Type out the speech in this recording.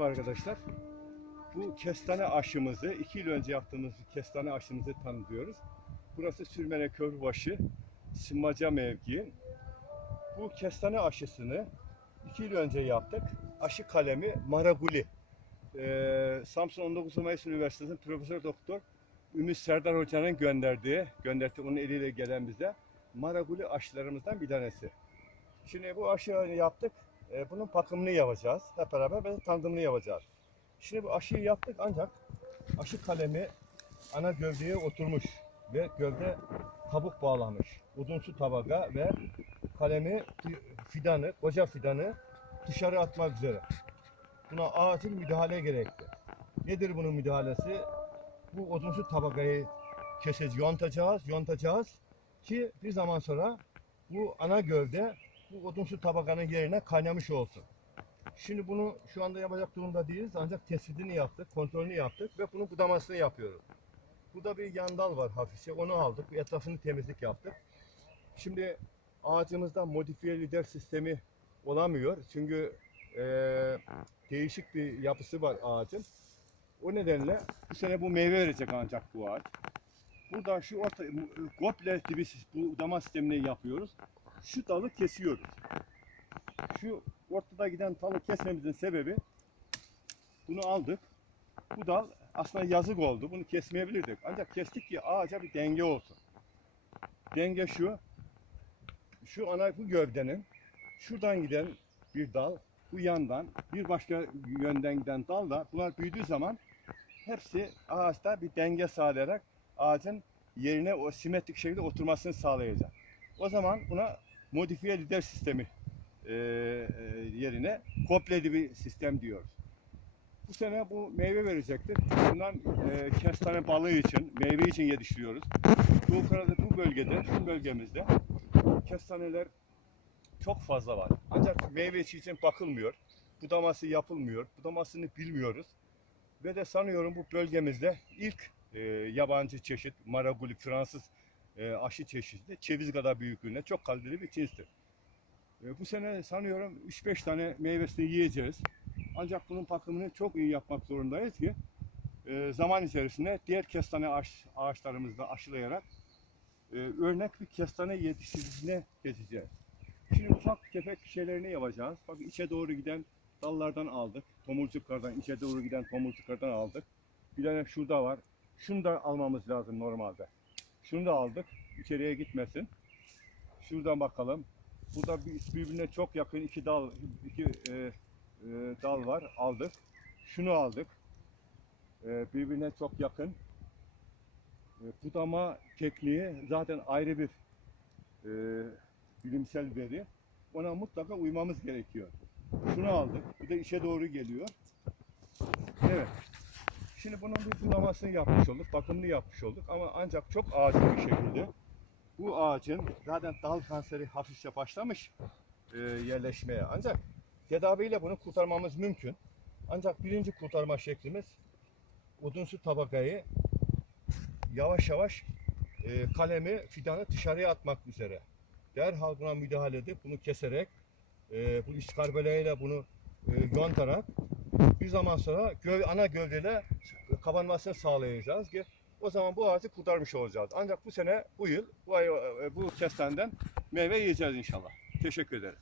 Merhaba arkadaşlar. Bu kestane aşımızı, iki yıl önce yaptığımız kestane aşımızı tanıtıyoruz. Burası Sürmene Köprübaşı, Sımmaca mevkii. Bu kestane aşısını iki yıl önce yaptık. Aşı kalemi Maraguli. Ee, Samsun 19 Mayıs Üniversitesi'nin Profesör Doktor Ümit Serdar Hoca'nın gönderdiği, gönderdiği onun eliyle gelen bize Maraguli aşılarımızdan bir tanesi. Şimdi bu aşıyı yaptık. E, bunun bakımını yapacağız. Hep beraber ve tanıtımını yapacağız. Şimdi bu aşıyı yaptık ancak aşı kalemi ana gövdeye oturmuş ve gövde kabuk bağlamış. Udunsu tabaka ve kalemi fidanı, koca fidanı dışarı atmak üzere. Buna acil müdahale gerekti. Nedir bunun müdahalesi? Bu odunsu tabakayı keseceğiz, yontacağız, yontacağız ki bir zaman sonra bu ana gövde bu odunsu tabakanın yerine kaynamış olsun. Şimdi bunu şu anda yapacak durumda değiliz ancak tespitini yaptık, kontrolünü yaptık ve bunun budamasını yapıyoruz. Burada bir yandal var hafifçe onu aldık, etrafını temizlik yaptık. Şimdi ağacımızda modifiye lider sistemi olamıyor çünkü eee, değişik bir yapısı var ağacın. O nedenle bu sene bu meyve verecek ancak bu ağaç. Buradan şu orta, gople dibi budama sistemini yapıyoruz şu dalı kesiyoruz. Şu ortada giden dalı kesmemizin sebebi bunu aldık. Bu dal aslında yazık oldu. Bunu kesmeyebilirdik. Ancak kestik ki ağaca bir denge olsun. Denge şu. Şu ana bu gövdenin şuradan giden bir dal, bu yandan bir başka yönden giden dal da bunlar büyüdüğü zaman hepsi ağaçta bir denge sağlayarak ağacın yerine o simetrik şekilde oturmasını sağlayacak. O zaman buna modifiye lider sistemi e, e, yerine komple bir sistem diyoruz. Bu sene bu meyve verecektir. Bundan e, kestane balığı için, meyve için yetiştiriyoruz. Bu sırada bu bölgede, bizim bölgemizde kestaneler çok fazla var. Ancak meyvesi için bakılmıyor. Budaması yapılmıyor. Budamasını bilmiyoruz. Ve de sanıyorum bu bölgemizde ilk e, yabancı çeşit Maraguli Fransız e, aşı çeşidi ceviz kadar büyüklüğünde çok kaliteli bir cinstir. E, bu sene sanıyorum 3-5 tane meyvesini yiyeceğiz. Ancak bunun bakımını çok iyi yapmak zorundayız ki e, zaman içerisinde diğer kestane ağaç, ağaçlarımızla aşılayarak e, örnek bir kestane yetiştiricisine geçeceğiz. Şimdi ufak tefek şeylerini yapacağız. Bak içe doğru giden dallardan aldık. Tomurcuklardan, içe doğru giden tomurcuklardan aldık. Bir tane şurada var. Şunu da almamız lazım normalde. Şunu da aldık. İçeriye gitmesin. Şuradan bakalım. Burada bir- birbirine çok yakın iki dal iki e, e, dal var. Aldık. Şunu aldık. E, birbirine çok yakın. E, budama tekniği zaten ayrı bir e, bilimsel veri. Ona mutlaka uymamız gerekiyor. Şunu aldık. Bir de içe doğru geliyor. Evet. Şimdi bunun bir budamasını yapmış olduk, bakımını yapmış olduk ama ancak çok acil bir şekilde bu ağacın zaten dal kanseri hafifçe başlamış e, yerleşmeye. Ancak tedaviyle bunu kurtarmamız mümkün. Ancak birinci kurtarma şeklimiz odunsu tabakayı yavaş yavaş e, kalemi fidanı dışarıya atmak üzere. Derhal buna müdahale edip bunu keserek e, bu iskarbeleyle bunu e, yontarak bir zaman sonra göv, ana gövdeyle kapanmasını sağlayacağız ki o zaman bu ağacı kurtarmış olacağız. Ancak bu sene, bu yıl bu, ay, bu kestaneden meyve yiyeceğiz inşallah. Teşekkür ederim.